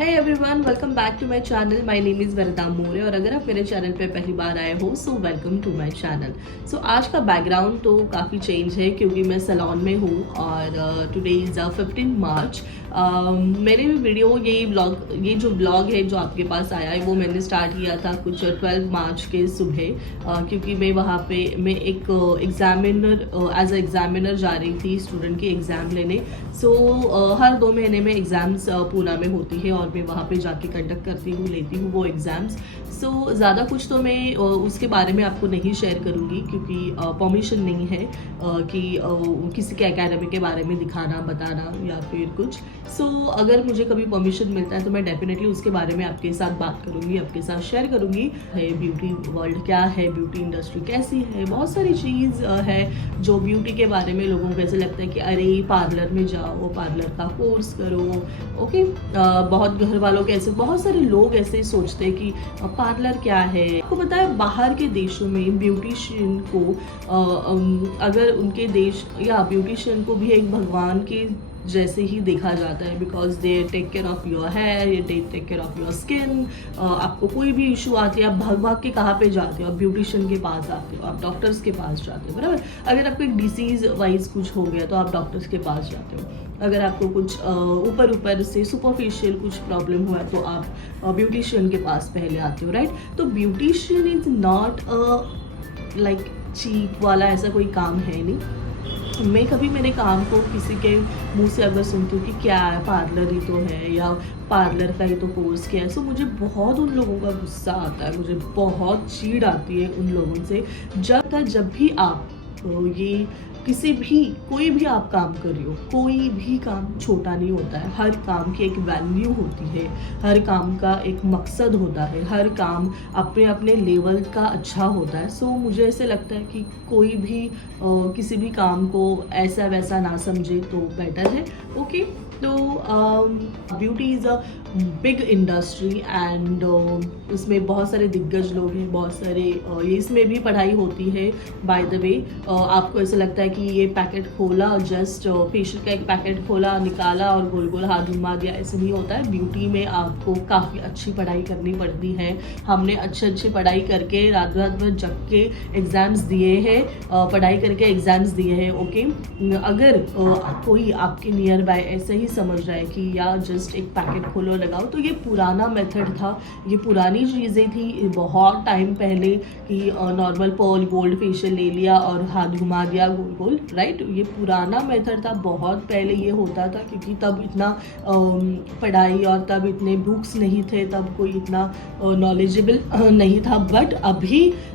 Hey everyone, welcome back to my channel. My name is वरदा मोरे और अगर आप मेरे चैनल पे पहली बार आए हो so welcome to my channel. So आज का बैकग्राउंड तो काफ़ी चेंज है क्योंकि मैं सैलून में हूँ और टुडे इज़ 15 मार्च। मैंने भी वीडियो ये जो ब्लॉग है जो आपके पास आया है वो मैंने स्टार्ट किया था कुछ 12 मार्च के सुबह, क्योंकि मैं वहाँ पे मैं एक एज एग्जामिनर जा रही थी स्टूडेंट की एग्ज़ाम लेने। सो हर 2 महीने में एग्ज़ाम्स पूना में होती है और मैं वहाँ पे जाके कंडक्ट करती हूँ, लेती हूँ वो एग्ज़ाम्स। सो ज़्यादा कुछ तो मैं उसके बारे में आपको नहीं शेयर करूँगी क्योंकि परमिशन नहीं है कि किसी के एकेडमी के बारे में दिखाना बताना या फिर कुछ। सो अगर मुझे कभी परमिशन मिलता है तो मैं डेफिनेटली उसके बारे में आपके साथ बात करूँगी, आपके साथ शेयर करूँगी। है ब्यूटी वर्ल्ड क्या है, ब्यूटी इंडस्ट्री कैसी है, बहुत सारी चीज़ है जो ब्यूटी के बारे में लोगों को ऐसे लगता है कि अरे पार्लर में जाओ, पार्लर का कोर्स करो। ओके, बहुत घर वालों के ऐसे बहुत सारे लोग ऐसे सोचते हैं कि पार्लर क्या है। आपको पता है बाहर के देशों में ब्यूटिशियन को अगर उनके देश या ब्यूटिशियन को भी एक भगवान के जैसे ही देखा जाता है, because they take care of your hair, they take care of your skin. आपको कोई भी इशू आती है आप भाग भाग के कहाँ पे जाते हो, आप ब्यूटिशियन के पास आते हो, आप डॉक्टर्स के पास जाते हो, बराबर। अगर आपको एक डिसीज वाइज कुछ हो गया तो आप डॉक्टर्स के पास जाते हो। अगर आपको कुछ ऊपर से सुपरफिशियल कुछ प्रॉब्लम हुआ तो आप ब्यूटिशियन के पास पहले आते हो, राइट। तो beautician is not like cheap वाला ऐसा कोई काम है नहीं। मैं कभी मेरे काम को किसी के मुंह से अगर सुनती हूँ कि क्या है, पार्लर ही तो है या पार्लर का ही तो कोर्स किया है, सो मुझे बहुत उन लोगों का गुस्सा आता है, मुझे बहुत चीड़ आती है उन लोगों से। जब भी आप ये किसी भी कोई भी आप काम कर रही हो, कोई भी काम छोटा नहीं होता है। हर काम की एक वैल्यू होती है, हर काम का एक मकसद होता है, हर काम अपने अपने लेवल का अच्छा होता है। सो मुझे ऐसे लगता है कि कोई भी किसी भी काम को ऐसा वैसा ना समझे तो बेटर है। ओके, तो beauty is a big industry and उसमें बहुत सारे दिग्गज लोग हैं, बहुत सारे इसमें भी पढ़ाई होती है। बाय द वे, आपको ऐसा लगता है कि ये पैकेट खोला, जस्ट फेशियल का एक पैकेट खोला निकाला और गोल गोल हाथ घुमा दिया, ऐसे नहीं होता है। ब्यूटी में आपको काफ़ी अच्छी पढ़ाई करनी पड़ती है। हमने अच्छी पढ़ाई करके रात भर जग के एग्ज़ाम्स दिए हैं, पढ़ाई करके एग्ज़ाम्स दिए हैं। ओके, अगर कोई आपके नियर बाय ऐसे ही समझ रहा है कि या जस्ट एक पैकेट खोलो लगाओ, तो ये पुराना मेथड था, ये पुरानी चीज़ें थी बहुत टाइम पहले कि नॉर्मल पर्ल गोल्ड फेशियल ले लिया और हाथ घुमा दिया गोल गोल, राइट। ये पुराना मेथड था, बहुत पहले ये होता था क्योंकि तब इतना पढ़ाई और तब इतने बुक्स नहीं थे, तब कोई इतना नॉलेजेबल नहीं था। बट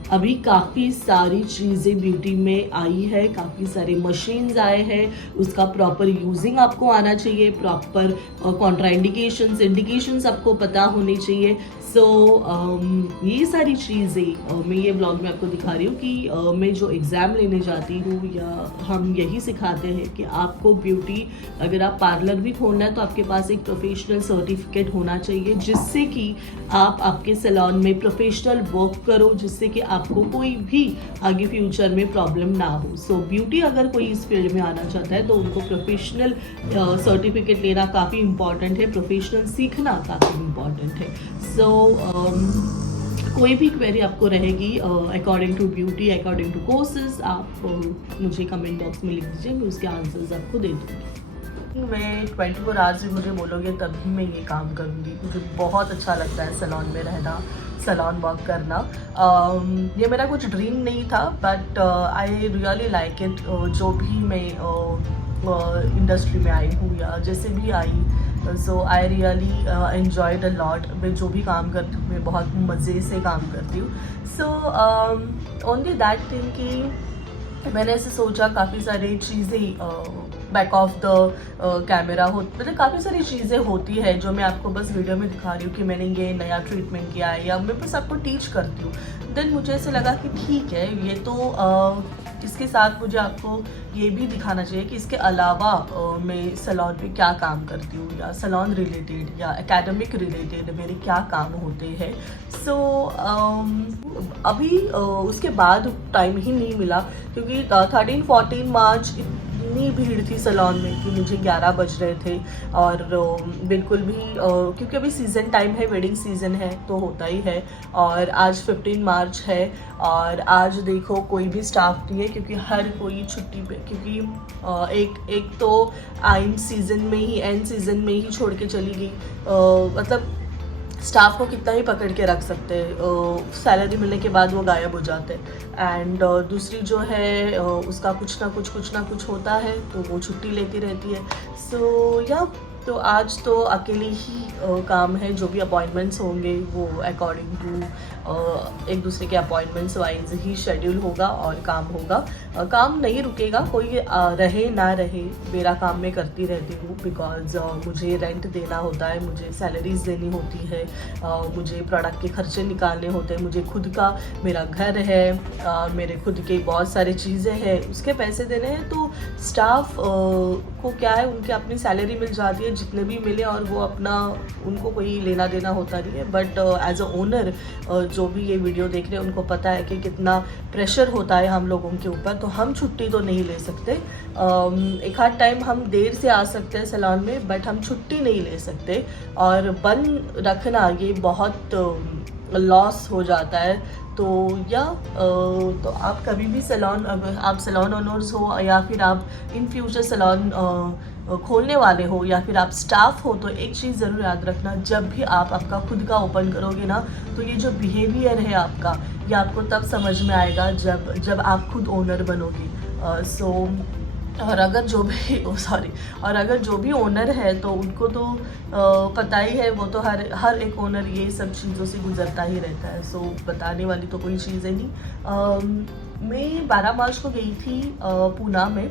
अभी काफ़ी सारी चीज़ें ब्यूटी में आई है, काफ़ी सारे मशीन्स आए हैं, उसका प्रॉपर यूजिंग आपको आना चाहिए, प्रॉपर कॉन्ट्राइंडिकेशंस इंडिकेशंस आपको पता होनी चाहिए। सो ये सारी चीज़ें मैं ये ब्लॉग में आपको दिखा रही हूँ कि मैं जो एग्ज़ाम लेने जाती हूँ या हम यही सिखाते हैं कि आपको ब्यूटी, अगर आप पार्लर भी खोलना है तो आपके पास एक प्रोफेशनल सर्टिफिकेट होना चाहिए जिससे कि आप आपके सैलून में प्रोफेशनल वर्क करो, जिससे कि आपको कोई भी आगे फ्यूचर में प्रॉब्लम ना हो। सो ब्यूटी अगर कोई इस फील्ड में आना चाहता है तो उनको प्रोफेशनल सर्टिफिकेट लेना काफ़ी इंपॉर्टेंट है, प्रोफेशनल सीखना काफ़ी इंपॉर्टेंट है। सो कोई भी क्वेरी आपको रहेगी according to beauty, according to courses, आप मुझे कमेंट बॉक्स में लिख दीजिए, मैं उसके आंसर्स आपको दे दूँगी। मैं 24 आवर्स भी मुझे बोलोगे तभी मैं ये काम करूँगी। मुझे बहुत अच्छा लगता है सैलून में रहना, सैलून वर्क करना। ये मेरा कुछ ड्रीम नहीं था but I really like it. जो भी मैं इंडस्ट्री में आई हूँ या जैसे भी आई, so I really enjoyed a lot. मैं जो भी काम करती हूँ मैं बहुत मज़े से काम करती हूँ। सो ओनली दैट थिंग कि मैंने ऐसे सोचा काफ़ी सारी चीज़ें बैक ऑफ द कैमरा मतलब काफ़ी सारी चीज़ें होती है जो मैं आपको बस वीडियो में दिखा रही हूँ कि मैंने ये नया ट्रीटमेंट किया है या मैं बस आपको टीच करती हूँ। देन मुझे ऐसे लगा कि ठीक है, ये तो इसके साथ मुझे आपको ये भी दिखाना चाहिए कि इसके अलावा मैं सैलून में क्या काम करती हूँ या सैलून रिलेटेड या एकेडमिक रिलेटेड मेरे क्या काम होते हैं। सो अभी उसके बाद टाइम ही नहीं मिला क्योंकि 13-14 मार्च इतनी भीड़ थी सैलून में कि मुझे 11 बज रहे थे और बिल्कुल भी क्योंकि अभी सीज़न टाइम है, वेडिंग सीज़न है तो होता ही है। और आज 15 मार्च है और आज देखो कोई भी स्टाफ नहीं है क्योंकि हर कोई छुट्टी पे, क्योंकि एक तो आइन सीज़न में ही, एंड सीज़न में ही छोड़ के चली गई। मतलब स्टाफ को कितना ही पकड़ के रख सकते हैं, सैलरी मिलने के बाद वो गायब हो जाते हैं। एंड दूसरी जो है उसका कुछ ना कुछ होता है तो वो छुट्टी लेती रहती है। सो या तो आज तो अकेले ही काम है, जो भी अपॉइंटमेंट्स होंगे वो अकॉर्डिंग टू एक दूसरे के अपॉइंटमेंट्स वाइज ही शेड्यूल होगा और काम होगा। काम नहीं रुकेगा, कोई रहे ना रहे, मेरा काम मैं करती रहती हूँ बिकॉज मुझे रेंट देना होता है, मुझे सैलरीज देनी होती है, मुझे प्रोडक्ट के खर्चे निकालने होते हैं, मुझे खुद का मेरा घर है, मेरे खुद के बहुत सारी चीज़ें हैं, उसके पैसे देने हैं। तो स्टाफ को क्या है, उनके अपनी सैलरी मिल जाती है जितने भी मिले और वो अपना, उनको कोई लेना देना होता नहीं है। बट एज अ ओनर जो भी ये वीडियो देख रहे हैं उनको पता है कि कितना प्रेशर होता है हम लोगों के ऊपर। तो हम छुट्टी तो नहीं ले सकते, एक आध टाइम हम देर से आ सकते हैं सैलून में, बट हम छुट्टी नहीं ले सकते। और बंद रखना ये बहुत लॉस हो जाता है। तो या तो आप कभी भी सैलून, अगर आप सैलून ओनर्स हो या फिर आप इन फ्यूचर सैलून खोलने वाले हो या फिर आप स्टाफ हो, तो एक चीज़ ज़रूर याद रखना, जब भी आप आपका खुद का ओपन करोगे ना, तो ये जो बिहेवियर है आपका, ये आपको तब समझ में आएगा जब आप खुद ओनर बनोगे। और अगर जो भी ओनर है तो उनको तो पता ही है, वो तो हर एक ओनर ये सब चीज़ों से गुजरता ही रहता है। सो बताने वाली तो कोई चीज़ है नहीं। मैं 12 मार्च को गई थी पूना में।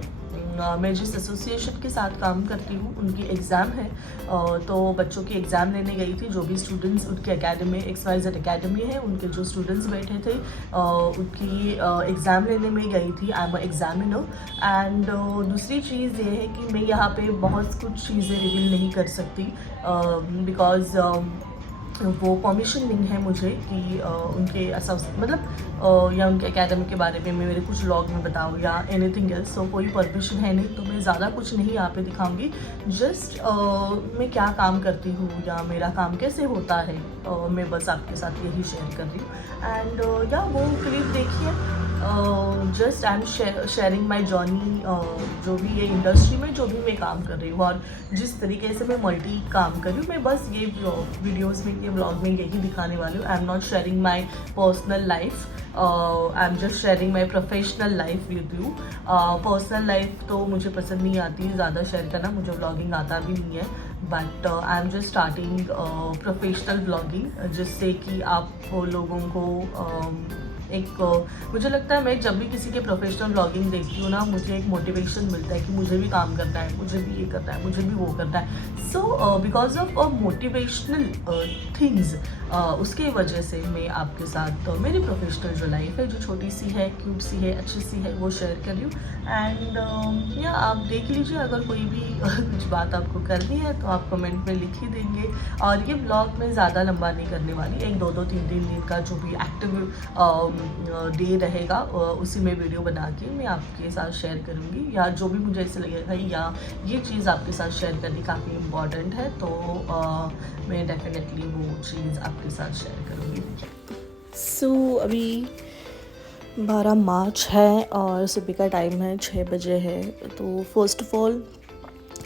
मैं जिस एसोसिएशन के साथ काम करती हूँ उनकी एग्ज़ाम है, तो बच्चों की एग्ज़ाम लेने गई थी। जो भी स्टूडेंट्स उनके एकेडमी, XYZ एकेडमी है, उनके जो स्टूडेंट्स बैठे थे उनकी एग्ज़ाम लेने में गई थी। I am examiner. एंड दूसरी चीज़ ये है कि मैं यहाँ पे बहुत कुछ चीज़ें रिवील नहीं कर सकती बिकॉज़ वो परमिशन नहीं है मुझे कि उनके या उनके एकेडमी के बारे में मैं मेरे कुछ व्लॉग में बताऊँ या एनीथिंग एल्स। तो कोई परमिशन है नहीं, तो मैं ज़्यादा कुछ नहीं यहाँ पे दिखाऊंगी। जस्ट मैं क्या काम करती हूँ या मेरा काम कैसे होता है, मैं बस आपके साथ यही शेयर कर रही हूँ। एंड या वो क्लिप देखिए। Just I am sharing my journey, जो भी ये इंडस्ट्री में जो भी मैं काम कर रही हूँ और जिस तरीके से मैं मल्टी काम कर रही हूँ, मैं बस ये वीडियोज़ में, ये व्लॉग में यही दिखाने वाली हूँ। I am not sharing my personal life, I am just sharing my professional life with you. Personal life तो मुझे पसंद नहीं आती ज़्यादा शेयर करना, मुझे व्लॉगिंग आता भी नहीं है। But I am just starting professional vlogging, जिससे कि आप लोगों को मुझे लगता है, मैं जब भी किसी के प्रोफेशनल व्लॉगिंग देखती हूँ ना, मुझे एक मोटिवेशन मिलता है कि मुझे भी काम करना है, मुझे भी ये करना है, मुझे भी वो करना है। So because of motivational things, उसके वजह से मैं आपके साथ मेरी प्रोफेशनल जो लाइफ है, जो छोटी सी है, क्यूट सी है, अच्छी सी है, वो शेयर कर रही हूँ। एंड या आप देख लीजिए, अगर कोई भी कुछ बात आपको करनी है तो आप कमेंट में लिख ही देंगे। और ये ब्लॉग में ज़्यादा लंबा नहीं करने वाली, एक 2-2, 3-3 दिन का जो भी एक्टिव डे रहेगा उसी में वीडियो बना के मैं आपके साथ शेयर करूँगी। या जो भी मुझे ऐसे लगेगा या ये चीज़ आपके साथ शेयर करनी काफ़ी इम्पॉर्टेंट है, तो मैं डेफिनेटली वो चीज़ आपके साथ शेयर करूँगी। सो अभी 12 मार्च है और सुबह का टाइम है, 6 बजे है। तो फर्स्ट ऑफ ऑल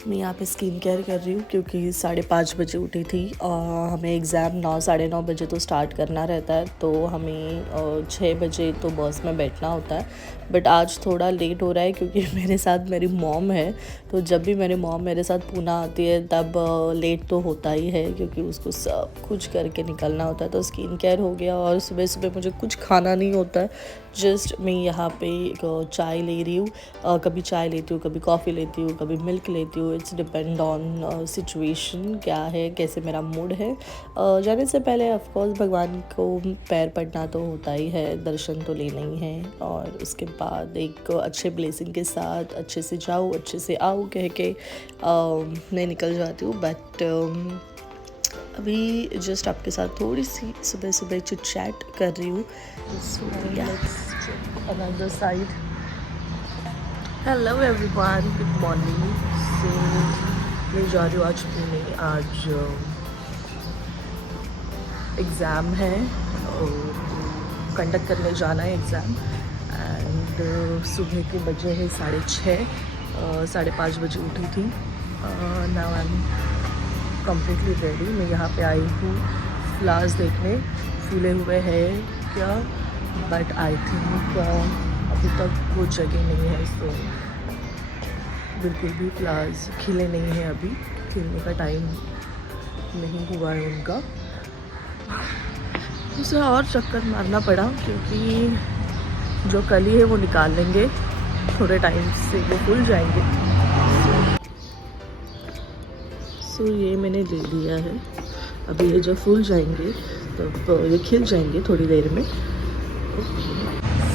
मैं यहाँ पे स्किन केयर कर रही हूँ क्योंकि 5:30 बजे उठी थी और हमें एग्ज़ाम 9, 9:30 बजे तो स्टार्ट करना रहता है, तो हमें 6 बजे तो बस में बैठना होता है। बट आज थोड़ा लेट हो रहा है क्योंकि मेरे साथ मेरी मॉम है, तो जब भी मेरी मॉम मेरे साथ पूना आती है तब लेट तो होता ही है क्योंकि उसको सब कुछ करके निकलना होता है। तो स्किन केयर हो गया और सुबह सुबह मुझे कुछ खाना नहीं होता है, जस्ट मैं यहाँ पे चाय ले रही हूँ। कभी चाय लेती हूँ, कभी कॉफ़ी लेती हूँ, कभी मिल्क लेती हूँ। इट्स डिपेंड ऑन सिचुएशन, क्या है, कैसे मेरा मूड है। जाने से पहले ऑफकोर्स भगवान को पैर पड़ना तो होता ही है, दर्शन तो लेना ही है, और उसके बाद एक अच्छे ब्लेसिंग के साथ अच्छे से जाओ अच्छे से आओ कह के मैं निकल जाती हूँ। बट अभी जस्ट आपके साथ थोड़ी सी सुबह सुबह चिट चैट कर रही हूँ। Another side hello everyone, good morning. So मैं जा रही हूँ आज पुणे। आज एग्ज़ाम है और कंडक्ट करने जाना है एग्ज़ाम। एंड सुबह के बजे है 6:30, 5:30 बजे उठी थी। Now I am completely ready. मैं यहाँ पे आई हूँ फ्लावर्स देखने, फूले हुए हैं क्या, बट आई थिंक अभी तक वो जगह नहीं है। सो बिल्कुल भी फ्लावर्स खिले नहीं हैं, अभी खिलने का टाइम नहीं हुआ है उनका। उसे और चक्कर मारना पड़ा क्योंकि जो कली है वो निकाल लेंगे, थोड़े टाइम से वो फूल जाएंगे। सो ये मैंने ले लिया है। अभी ये जब फूल जाएंगे तब ये खिल जाएंगे थोड़ी देर में।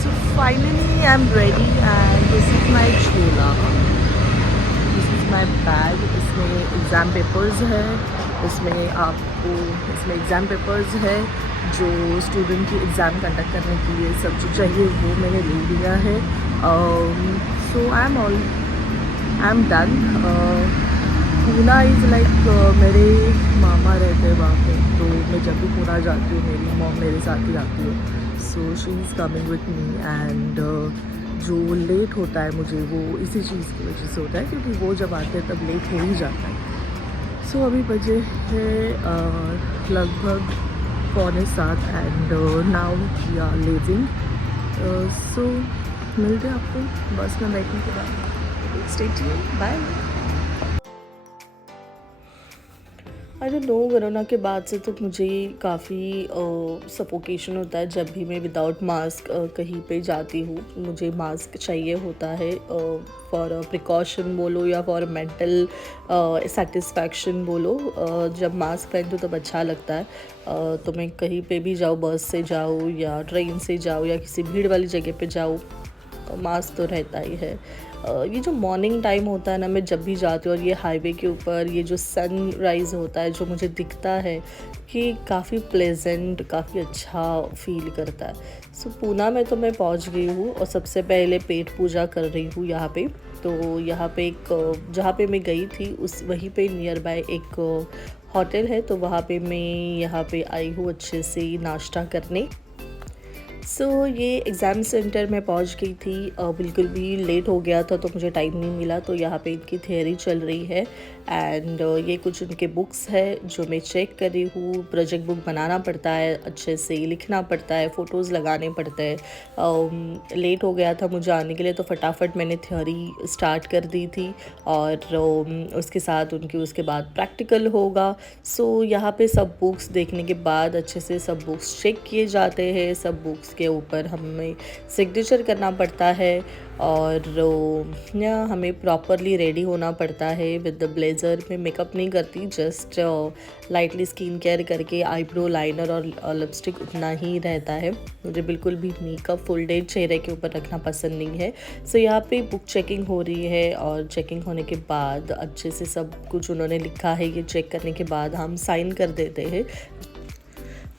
So finally I am ready and this is my झोला, दिस इज़ माई बैग। इसमें एग्ज़ाम पेपर्स है, इसमें एग्ज़ाम पेपर्स है जो स्टूडेंट की एग्ज़ाम कंडक्ट करने के लिए सब जो चाहिए वो मैंने ले लिया है। So I am done. Pune is like मेरे मामा रहते हैं वहाँ पे, तो मैं जब भी पूना जाती हूँ मेरी मॉम मेरे साथ ही आती है। So she is coming with me and जो लेट होता है मुझे वो इसी चीज़ की वजह से होता है, क्योंकि वो जब आते हैं तब लेट हो ही जाता है। सो अभी बजे है लगभग 6:45 and now we are leaving. So मिलते हैं आपको बस में बैठने के बाद। Stay tuned, bye. I don't know, corona के बाद से तो मुझे काफ़ी सफोकेशन होता है जब भी मैं विदाउट मास्क कहीं पे जाती हूँ। मुझे मास्क चाहिए होता है फॉर प्रिकॉशन बोलो या फॉर मेंटल सेटिस्फैक्शन बोलो। जब मास्क पहनती हूँ तब अच्छा लगता है। तो मैं कहीं पे भी जाऊँ, बस से जाऊँ या ट्रेन से जाऊँ या किसी भीड़ वाली जगह पे जाऊँ, मास्क तो रहता ही है। ये जो मॉर्निंग टाइम होता है ना, मैं जब भी जाती हूँ और ये हाईवे के ऊपर ये जो सनराइज़ होता है जो मुझे दिखता है कि काफ़ी प्लेजेंट, काफ़ी अच्छा फील करता है। सो पूना में तो मैं पहुँच गई हूँ और सबसे पहले पेट पूजा कर रही हूँ यहाँ पे। तो यहाँ पे एक जहाँ पे मैं गई थी वहीं पे नियर बाय एक होटल है, तो वहाँ पे मैं यहाँ पे आई हूँ अच्छे से नाश्ता करने। सो ये एग्ज़ाम सेंटर में पहुंच गई थी। बिल्कुल भी लेट हो गया था तो मुझे टाइम नहीं मिला। तो यहाँ पे इनकी थियरी चल रही है एंड ये कुछ उनके बुक्स है जो मैं चेक कर रही हूँ। प्रोजेक्ट बुक बनाना पड़ता है, अच्छे से लिखना पड़ता है, फ़ोटोज़ लगाने पड़ते हैं। लेट हो गया था मुझे आने के लिए, तो फटाफट मैंने थियरी स्टार्ट कर दी थी और उसके साथ उसके बाद प्रैक्टिकल होगा। सो यहाँ पे सब बुक्स देखने के बाद अच्छे से सब बुक्स चेक किए जाते हैं। सब बुक्स के ऊपर हमें सिग्नेचर करना पड़ता है और हमें प्रॉपरली रेडी होना पड़ता है विद द ब्लेज़र। में मेकअप नहीं करती, जस्ट लाइटली स्किन केयर करके आईब्रो लाइनर और लिपस्टिक उतना ही रहता है। मुझे बिल्कुल भी मेकअप फुल डे चेहरे के ऊपर रखना पसंद नहीं है। सो यहाँ पे बुक चेकिंग हो रही है और चेकिंग होने के बाद अच्छे से सब कुछ उन्होंने लिखा है, ये चेक करने के बाद हम साइन कर देते हैं।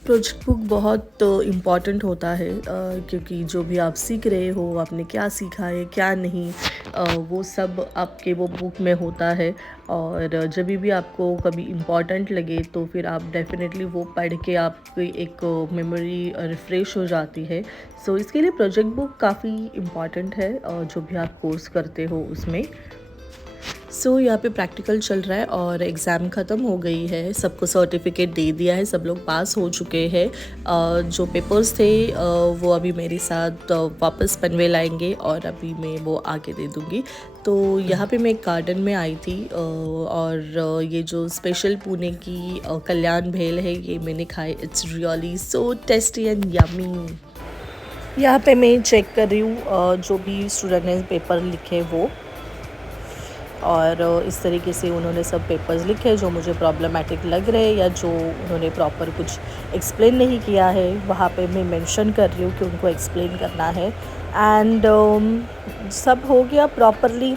प्रोजेक्ट बुक बहुत इम्पॉर्टेंट होता है क्योंकि जो भी आप सीख रहे हो, आपने क्या सीखा है क्या नहीं, वो सब आपके वो बुक में होता है। और जब भी आपको कभी इम्पॉर्टेंट लगे तो फिर आप डेफिनेटली वो पढ़ के आपकी एक मेमोरी रिफ़्रेश हो जाती है। सो इसके लिए प्रोजेक्ट बुक काफ़ी इम्पॉर्टेंट है जो भी आप कोर्स करते हो उसमें। सो यहाँ पे प्रैक्टिकल चल रहा है और एग्ज़ाम ख़त्म हो गई है, सबको सर्टिफिकेट दे दिया है, सब लोग पास हो चुके हैं। जो पेपर्स थे वो अभी मेरे साथ वापस पनवेल आएंगे और अभी मैं वो आके दे दूँगी। तो यहाँ पे मैं एक गार्डन में आई थी और ये जो स्पेशल पुणे की कल्याण भेल है ये मैंने खाई। It's really so tasty and yummy. यहाँ पे मैं चेक कर रही हूँ जो भी स्टूडेंट ने पेपर लिखे वो, और इस तरीके से उन्होंने सब पेपर्स लिखे जो मुझे प्रॉब्लमेटिक लग रहे हैं या जो उन्होंने प्रॉपर कुछ एक्सप्लेन नहीं किया है। वहाँ पे मैं मेंशन कर रही हूँ कि उनको एक्सप्लेन करना है। एंड सब हो गया प्रॉपरली।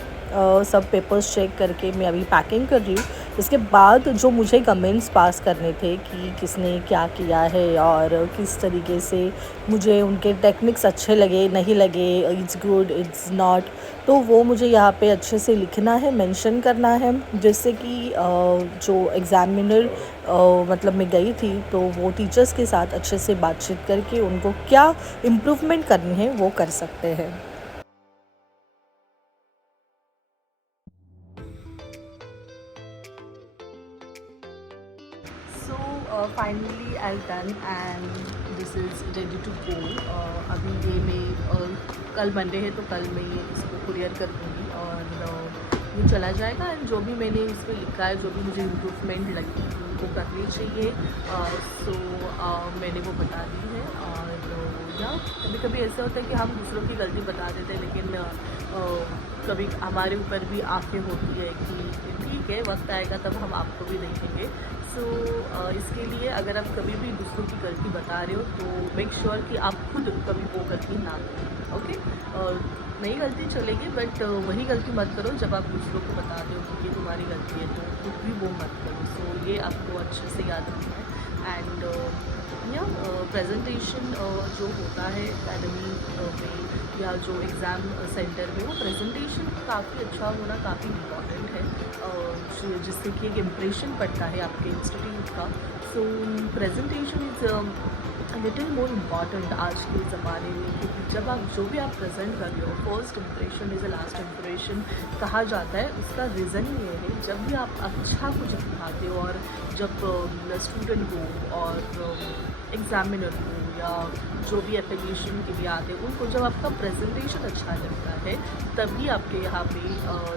सब पेपर्स चेक करके मैं अभी पैकिंग कर रही हूँ उसके बाद जो मुझे कमेंट्स पास करने थे कि किसने क्या किया है और किस तरीके से मुझे उनके टेक्निक्स अच्छे लगे नहीं लगे, इट्स गुड इट्स नॉट, तो वो मुझे यहाँ पे अच्छे से लिखना है, मेंशन करना है, जिससे कि जो एग्ज़ामिनर मतलब मैं गई थी तो वो टीचर्स के साथ अच्छे से बातचीत करके उनको क्या इम्प्रूवमेंट करनी है वो कर सकते हैं। So finally I've done and this is ready to go. अभी ये मैं कल मंडे है तो कल मैं ये इसको कुरियर कर दूँगी और ये चला जाएगा। एंड जो भी मैंने इसमें लिखा है, जो भी मुझे इम्प्रूवमेंट लगी वो करनी चाहिए, सो मैंने वो बता दी है। और या कभी कभी ऐसा होता है कि हम दूसरों की गलती बता देते हैं, लेकिन कभी हमारे ऊपर भी आंखें होती है कि ठीक है वक्त आएगा तब हम आपको भी देखेंगे। सो इसके लिए अगर आप कभी भी दूसरों की गलती बता रहे हो तो मेक श्योर कि आप खुद कभी वो गलती ना करें। ओके, और नई गलती चलेगी बट वही गलती मत करो जब आप दूसरों को बता रहे हो कि ये तुम्हारी गलती है, तो खुद भी वो मत करो। सो ये आपको अच्छे से याद रखना है। एंड या प्रेजेंटेशन जो होता है एकेडमी में या जो एग्ज़ाम सेंटर में, वो प्रेजेंटेशन काफ़ी अच्छा होना काफ़ी इम्पॉर्टेंट है, जिससे कि एक इम्प्रेशन पड़ता है आपके इंस्टीट्यूट का। So presentation is little more important आज के ज़माने में, क्योंकि जब आप जो भी आप प्रेजेंट कर रहे हो, first impression is a last impression कहा जाता है। उसका रीज़न ये है, जब भी आप अच्छा कुछ दिखाते हो और जब स्टूडेंट हो और एग्ज़ामिनर हो या जो भी एप्लीकेशन के लिए आते हैं उनको, जब आपका प्रेजेंटेशन अच्छा लगता है तभी आपके यहाँ पे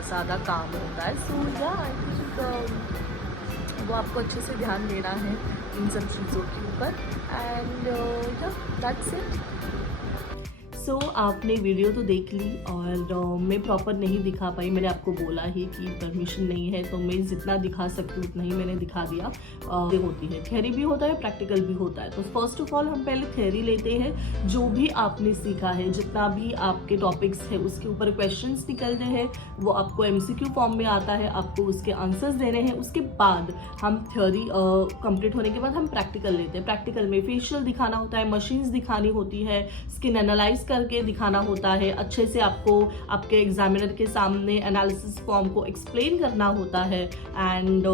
ज़्यादा काम होता है। सो या आई थिंक वो आपको अच्छे से ध्यान देना है इन सब चीज़ों के ऊपर। एंड या दैट्स इट। सो आपने वीडियो तो देख ली और मैं प्रॉपर नहीं दिखा पाई। मैंने आपको बोला ही कि परमिशन नहीं है, तो मैं जितना दिखा सकती हूँ उतना ही मैंने दिखा दिया। होती है थ्योरी भी होता है, प्रैक्टिकल भी होता है। तो फर्स्ट ऑफ ऑल हम पहले थ्योरी लेते हैं। जो भी आपने सीखा है, जितना भी आपके टॉपिक्स है उसके ऊपर क्वेश्चंस निकलते हैं, वो आपको एमसीक्यू फॉर्म में आता है, आपको उसके आंसर्स देने हैं। उसके बाद हम थ्योरी कंप्लीट होने के बाद हम प्रैक्टिकल लेते हैं। प्रैक्टिकल में फेशियल दिखाना होता है, मशीन्स दिखानी होती है, स्किन एनालाइज करके दिखाना होता है, अच्छे से आपको आपके एग्जामिनर के सामने एनालिसिस फॉर्म को एक्सप्लेन करना होता है। And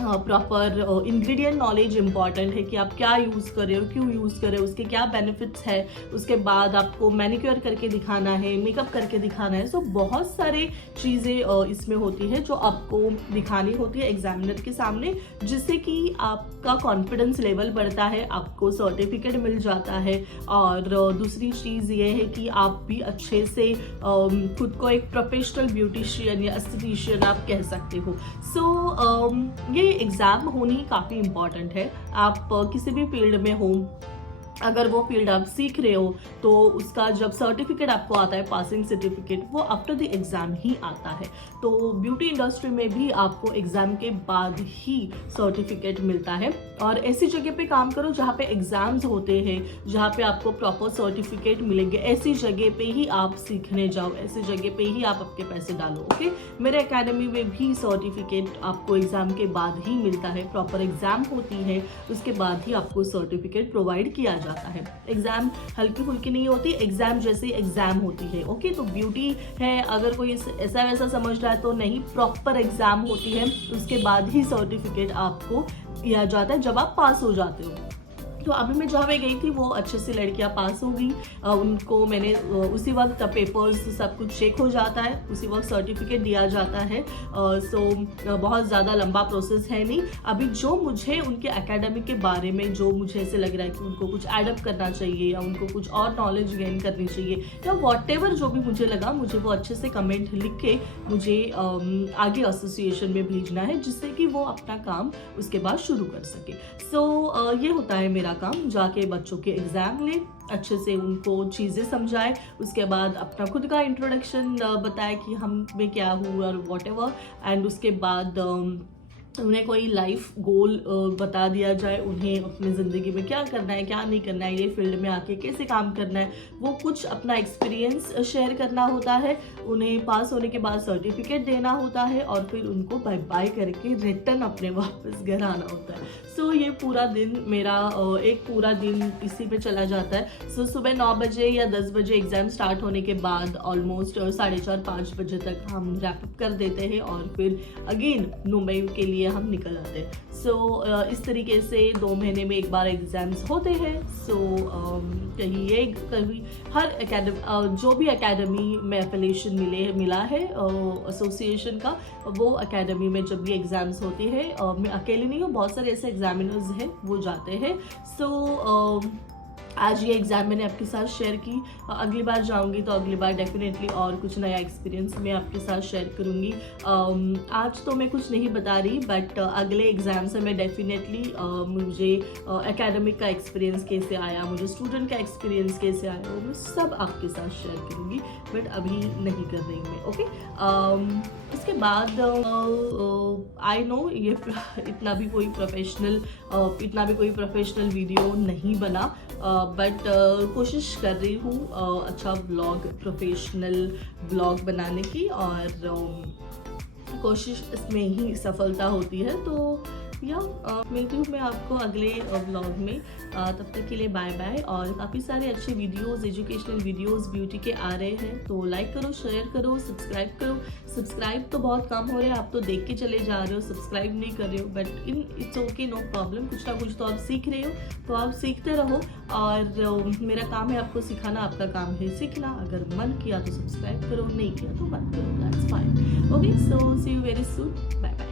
proper ingredient knowledge important है कि आप क्या यूज़ कर रहे हो, क्यों यूज़ कर रहे हो, उसके क्या बेनिफिट्स है। उसके बाद आपको मैनिक्योर करके दिखाना है, मेकअप करके दिखाना है। सो बहुत सारे चीज़ें इसमें होती है जो आपको दिखानी होती है एग्जामिनर के सामने, जिससे कि आपका कॉन्फिडेंस लेवल बढ़ता है, आपको सर्टिफिकेट मिल जाता है। और दूसरी चीज़ ये है कि आप भी अच्छे से खुद को एक प्रोफेशनल ब्यूटिशियन या एस्थेटिशियन आप कह सकते हो। सो ये एग्ज़ाम होनी काफ़ी इम्पॉर्टेंट है। आप किसी भी फील्ड में हो, अगर वो फील्ड आप सीख रहे हो तो उसका जब सर्टिफिकेट आपको आता है, पासिंग सर्टिफिकेट, वो आफ्टर द एग्ज़ाम ही आता है। तो ब्यूटी इंडस्ट्री में भी आपको एग्ज़ाम के बाद ही सर्टिफिकेट मिलता है। और ऐसी जगह पे काम करो जहाँ पे एग्ज़ाम्स होते हैं, जहाँ पे आपको प्रॉपर सर्टिफिकेट मिलेंगे। ऐसी जगह पे ही आप सीखने जाओ, ऐसी जगह पे ही आप आपके पैसे डालो। ओके, मेरे एकेडमी में भी सर्टिफिकेट आपको एग्ज़ाम के बाद ही मिलता है। प्रॉपर एग्ज़ाम होती है, उसके बाद ही आपको सर्टिफिकेट प्रोवाइड किया जाता है। एग्जाम हल्की फुल्की नहीं होती, एग्जाम जैसे एग्जाम होती है। ओके, तो ब्यूटी है, अगर कोई ऐसा वैसा समझ रहा है तो नहीं, प्रॉपर एग्जाम होती है। उसके बाद ही सर्टिफिकेट आपको दिया जाता है जब आप पास हो जाते हो। तो अभी मैं जहाँ पे गई थी वो अच्छे से लड़कियाँ पास हो गई। उनको मैंने उसी वक्त पेपर्स सब कुछ चेक हो जाता है, उसी वक्त सर्टिफिकेट दिया जाता है। सो बहुत ज़्यादा लंबा प्रोसेस है नहीं। अभी जो मुझे उनके एकेडमिक के बारे में जो मुझे ऐसे लग रहा है कि उनको कुछ एडअप करना चाहिए या उनको कुछ और नॉलेज गेन करनी चाहिए या वॉटेवर जो भी मुझे लगा, मुझे वो अच्छे से कमेंट लिख के मुझे आगे एसोसिएशन में भेजना है, जिससे कि वो अपना काम उसके बाद शुरू कर सके। सो ये होता है मेरा काम, जाके बच्चों के एग्जाम ले, अच्छे से उनको चीज़ें समझाए, उसके बाद अपना खुद का इंट्रोडक्शन बताए कि हम मैं क्या हूँ और वॉट एवर। एंड उसके बाद उन्हें कोई लाइफ गोल बता दिया जाए, उन्हें अपनी ज़िंदगी में क्या करना है क्या नहीं करना है, ये फील्ड में आके कैसे काम करना है, वो कुछ अपना एक्सपीरियंस शेयर करना होता है। उन्हें पास होने के बाद सर्टिफिकेट देना होता है और फिर उनको बाय बाय करके रिटर्न अपने वापस घर आना होता है। सो ये पूरा दिन मेरा एक पूरा दिन इसी पे चला जाता है। सो सुबह 9 बजे या 10 बजे एग्ज़ाम स्टार्ट होने के बाद ऑलमोस्ट 4:30-5 बजे तक हम रैप अप कर देते हैं और फिर अगेन मुंबई के लिए हम निकल आते हैं। सो इस तरीके से 2 महीने में एक बार एग्ज़ाम्स होते हैं। सो कहीं ये कभी हर जो भी एकेडमी में एफिलिएशन मिला है एसोसिएशन का, वो एकेडमी में जब भी एग्ज़ाम्स होती है, मैं अकेली नहीं हूँ, बहुत सारे ऐसे एग्जामिनर्स हैं वो जाते हैं। सो आज ये एग्ज़ाम मैंने आपके साथ शेयर की। अगली बार जाऊंगी तो अगली बार डेफिनेटली और कुछ नया एक्सपीरियंस मैं आपके साथ शेयर करूंगी। आज तो मैं कुछ नहीं बता रही, बट अगले एग्ज़ाम से मैं डेफिनेटली मुझे एकेडमिक का एक्सपीरियंस कैसे आया, मुझे स्टूडेंट का एक्सपीरियंस कैसे आया, वो मैं सब आपके साथ शेयर करूंगी, बट अभी नहीं कर रही मैं। ओके, इसके बाद आई नो ये इतना भी कोई प्रोफेशनल वीडियो नहीं बना, बट कोशिश कर रही हूँ अच्छा प्रोफेशनल ब्लॉग बनाने की, और कोशिश इसमें ही सफलता होती है। तो या मिलती हूँ मैं आपको अगले व्लॉग में। तब तक के लिए बाय बाय। और काफ़ी सारे अच्छे वीडियोस, एजुकेशनल वीडियोस ब्यूटी के आ रहे हैं, तो लाइक करो, शेयर करो, सब्सक्राइब करो। सब्सक्राइब तो बहुत कम हो रहे हैं, आप तो देख के चले जा रहे हो, सब्सक्राइब नहीं कर रहे हो, but it's okay, no problem. कुछ ना कुछ तो आप सीख रहे हो, तो आप सीखते रहो। और मेरा काम है आपको सिखाना, आपका काम है सीखना। अगर मन किया तो सब्सक्राइब करो, नहीं किया तो मत करो, that's fine. Okay, so see you very soon, bye bye.